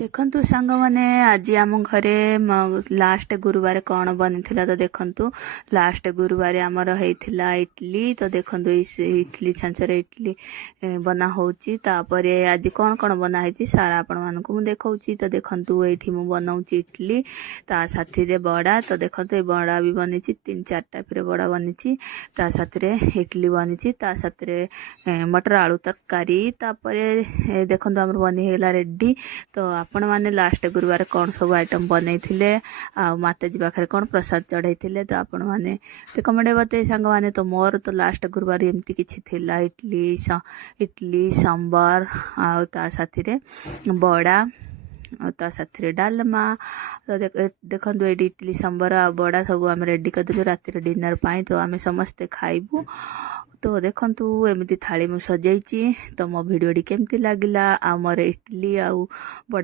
ଦେଖନ୍ତୁ ସାଙ୍ଗମାନେ ଆଜି ଆମ ଘରେ ଲାଷ୍ଟ ଗୁରୁବାର କ'ଣ ବନିଥିଲା ତ ଦେଖନ୍ତୁ ଲାଷ୍ଟ ଗୁରୁବାର ଆମର ହେଇଥିଲା ଇଟଲି। ତ ଦେଖନ୍ତୁ ଏଇ ଇଟଲି ଛାଞ୍ଚରେ ଇଟଲି ବନା ହେଉଛି। ତାପରେ ଆଜି କ'ଣ କ'ଣ ବନା ହେଇଛି ସାରା ଆପଣମାନଙ୍କୁ ମୁଁ ଦେଖାଉଛି। ତ ଦେଖନ୍ତୁ ଏଇଠି ମୁଁ ବନାଉଛି ଇଟଲି, ତା ସାଥିରେ ବଡ଼ା। ତ ଦେଖନ୍ତୁ ଏ ବଡ଼ା ବି ବନିଛି, 3-4 ଟାଇପ୍ର ବଡ଼ା ବନିଛି। ତା ସାଥିରେ ଇଟଲି ବନିଛି, ତା ସାଥିରେ ମଟର ଆଳୁ ତରକାରୀ। ତାପରେ ଦେଖନ୍ତୁ ଆମର ବନି ହେଇଗଲା ରେଡ଼ି। ତ ଆପଣମାନେ ଲାଷ୍ଟ ଗୁରୁବାର କ'ଣ ସବୁ ଆଇଟମ୍ ବନେଇଥିଲେ ଆଉ ମାତାଜୀ ପାଖରେ କ'ଣ ପ୍ରସାଦ ଚଢ଼େଇଥିଲେ ତ ଆପଣମାନେ କମେଣ୍ଟ ବତେଇ ସାଙ୍ଗମାନେ। ତ ମୋର ତ ଲାଷ୍ଟ ଗୁରୁବାର ଏମିତି କିଛି ଥିଲା, ଇଟଲି ସମ୍ବର ଆଉ ତା ସାଥିରେ ବଡ଼ା ଆଉ ତା ସାଥିରେ ଡାଲମା। ତ ଦେଖନ୍ତୁ ଏଇଠି ଇଟଲି ସମ୍ବର ଆଉ ବଡ଼ା ସବୁ ଆମେ ରେଡ଼ି କରିଦେଲୁ ରାତିରେ ଡିନର ପାଇଁ। ତ ଆମେ ସମସ୍ତେ ଖାଇବୁ। ତ ଦେଖନ୍ତୁ ଏମିତି ଥାଳି ମୁଁ ସଜେଇଛି। ତ ମୋ ଭିଡ଼ିଓଟି କେମିତି ଲାଗିଲା ଆଉ ମୋର ଇଟଲି ଆଉ ବଡ଼ା